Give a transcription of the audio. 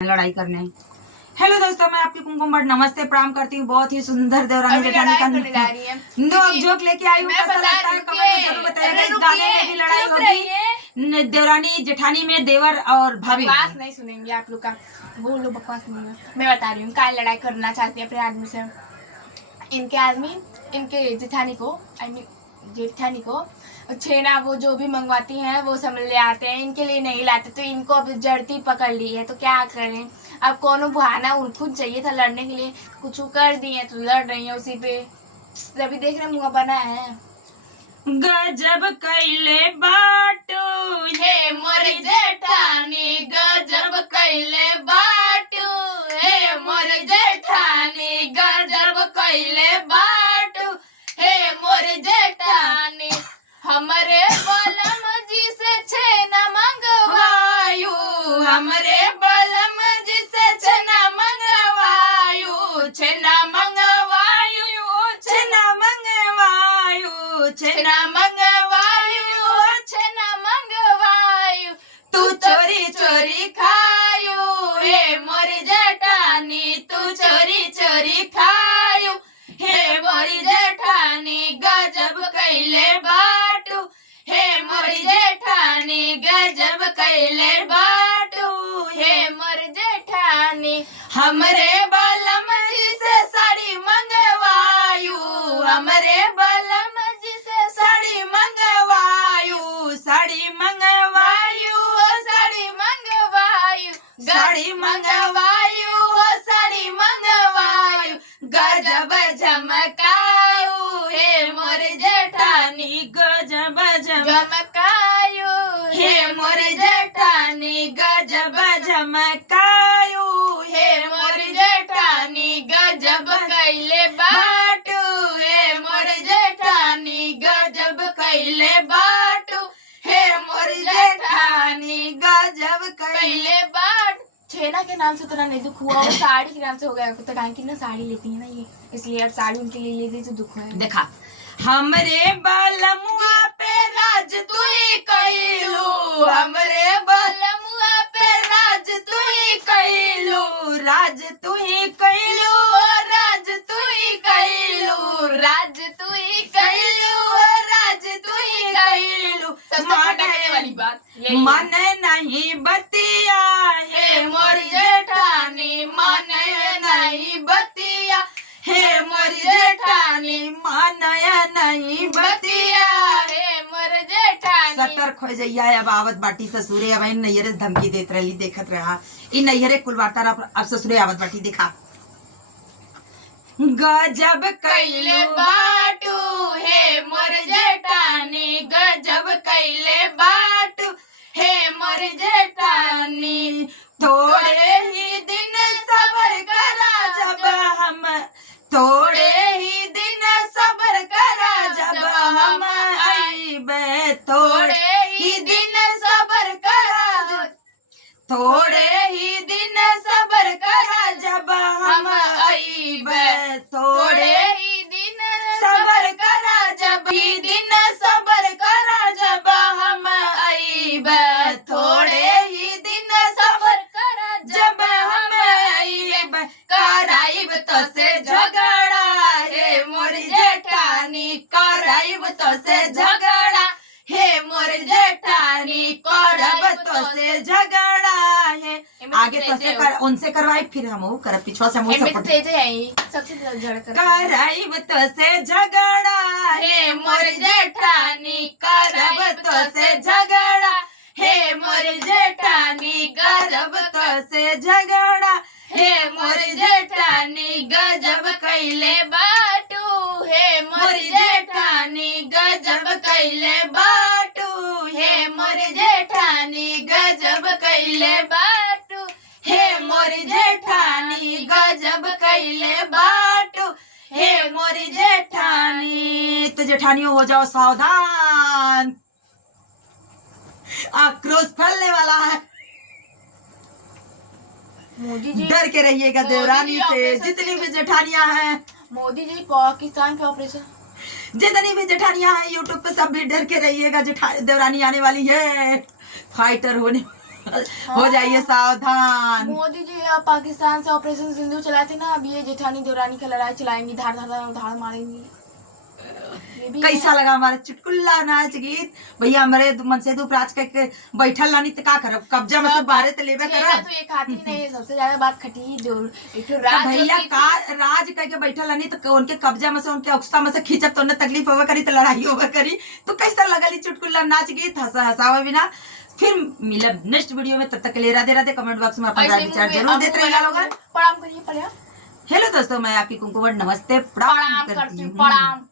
लड़ाई करने। हेलो दोस्तों, मैं आपकी कुमकुम भट्ट नमस्ते प्रणाम करती हूँ। बहुत ही सुंदर देवरानी जेठानी का नोक जोक लेके आई हूँ। कैसा लगता है कमेंट में जरूर बताइएगा। इस गाने में भी लड़ाई होगी देवरानी जेठानी में, देवर और भाभी। बकवास नहीं सुनेंगे आप लोग का, वो लोग बकवास नहीं है। मैं बता रही हूँ क्या लड़ाई करना चाहती है अपने आदमी से। इनके आदमी इनके जेठानी को जेठानी को छेना वो जो भी मंगवाती हैं वो सब ले आते हैं, इनके लिए नहीं लाते। तो इनको अब जड़ती पकड़ ली है, तो क्या करें। अब कौन बहाना उनको चाहिए था लड़ने के लिए, कुछ कर दिए तो लड़ रही है उसी पे। अभी देख रहे मुँह बना है। गजब कैले बाटू हे मोर जेठानी, गजब कैले बाटू, हे मोर जेठानी, गजब कैले बाटू, हे मोर जेठानी। हमरे बलम जी से छेना मंगवायु, हमरे बलम जी से छेना मंगवायु, छेना मंगवायु, छेना मंगवायु, छेना मंगवायु, छेना मंगवायु। तू चोरी चोरी खायु, हे मोर जेठानी, तू चोरी चोरी खायु, हे मोर जेठानी, गजब कैले बाटू, हे मोर जेठानी, गजब कैले बाटू, हे मोर जेठानी। हमरे बलम जी से साड़ी मंगवायु, हमरे बलम जी से साड़ी मंगवायु, साड़ी मंगवायु, साड़ी मंगवायु, साड़ी मंगवायु, साड़ी मंगवायु, गजब झमकायु, हे मोर जेठानी, गजब झमकायु, हे मोर जेठानी, गजब झमकायु, हे मोर जेठानी, गजब कैले बाटू, हे मोर जेठानी, गजब कैले बाटू, हे मोर जेठानी, गजब कैले बाट। छेना के नाम से तो नहीं दुख हुआ, और साड़ी के नाम से हो गया। तो कहीं की ना साड़ी लेती है ना ये, इसलिए अब साड़ी उनके लिए ले गई तो दुख है। देखा हमरे बलमुआ पे राज तू ही कैलू, हमरे बलमुआ पे राज तू ही कैलू, राज तू ही कैलू, राज तू ही कैलू, राज तू ही कैलू, राज तू ही कैलू। सबसे खटकने वाली बात मन नहीं बतिया, हे मोर जेठानी, मन नहीं बतिया, हे मोर जेठानी, मानया नहीं बतिया। हे मोर जेठानी। सतर खो जइया अब आवत बाटी ससुरे। अब नैयरे धमकी देत रही, देखत रहा इ नैयरे कुल वार्ता अब ससुरे आवत बाटी। देखा गजब कैले बाटू, हे मोर जेठानी, गजब कैले बाटू, हे मोर जेठानी। थोड़े ही दिन सबर करा जब हम, थोड़े ही दिन सबर करा जब हम आईबे, थोड़े ही दिन सबर करा, थोड़े ही दिन सबर करा जब हम आईबे, थोड़े ही दिन सबर करा जब ही दिन सबर करा जब हम आईबे, थोड़े ही दिन सबर करा जब हम आईबे, कराइब तो से झगड़ा, हे मोर जेठानी, कराइब तो से झगड़ा, हे मोर जेठानी, करब तो से झगड़ा है। आगे तो से कर, उनसे करवाई फिर हम करब, पिछवा से हम सपोर्ट कराइब तो से झगड़ा, हे मोर जेठानी, करब तो से झगड़ा, हे मोर जेठानी, गजब तो से झगड़ा, हे मोर जेठानी, गजब कैले बाटू, हे मोर जेठानी, गजब कैले बाटू, हे मोर जेठानी, गजब कैले बाटू, हे मोर जेठानी, गजब कैले बाटू, हे मोर जेठानी। तो जेठानियों हो जाओ सावधान, आक्रोश फैलने वाला है। मोदी जी डर के रहिएगा देवरानी से। जितनी भी जेठानियां हैं, मोदी जी पाकिस्तान पे ऑपरेशन, जितनी भी जेठानियां हैं यूट्यूब पे सब भी डर के रहिएगा। देवरानी आने वाली है, फाइटर होने हो जाइए सावधान। मोदी जी अब पाकिस्तान से ऑपरेशन सिंधु चलाए थे ना, अब ये जेठानी देवरानी की लड़ाई चलाएंगी, धार धार धार धार मारेंगी। ये भी कैसा लगा हमारा चुटकुल्ला नाच गीत? भैया हमारे मन से दुपराज के बैठल लानी तो का करब, कब्जा में से बाहर तो लेबे करब। तो ये खाती नहीं, सबसे ज्यादा बात खटी दूर एक तो तो राज भैया का राज कह के बैठल लानी तो उनके कब्जा में से उनके अक्सा में से खींचब तो उन्हें तकलीफ होवे करी, तो लड़ाई होवे करी। तो कैसा लगल चुटकुल्ला नाच गीत, हंसावे बिना। फिर मिलब नेक्स्ट वीडियो में, तब तक के लिए राधे राधे। कमेंट बॉक्स में अपना राय विचार जरूर देते रहिएगा लोग। प्रणाम करिए पड़े। हेलो दोस्तों, मैं आपकी कुमकुम, नमस्ते, प्रणाम करती हूँ। प्रणाम।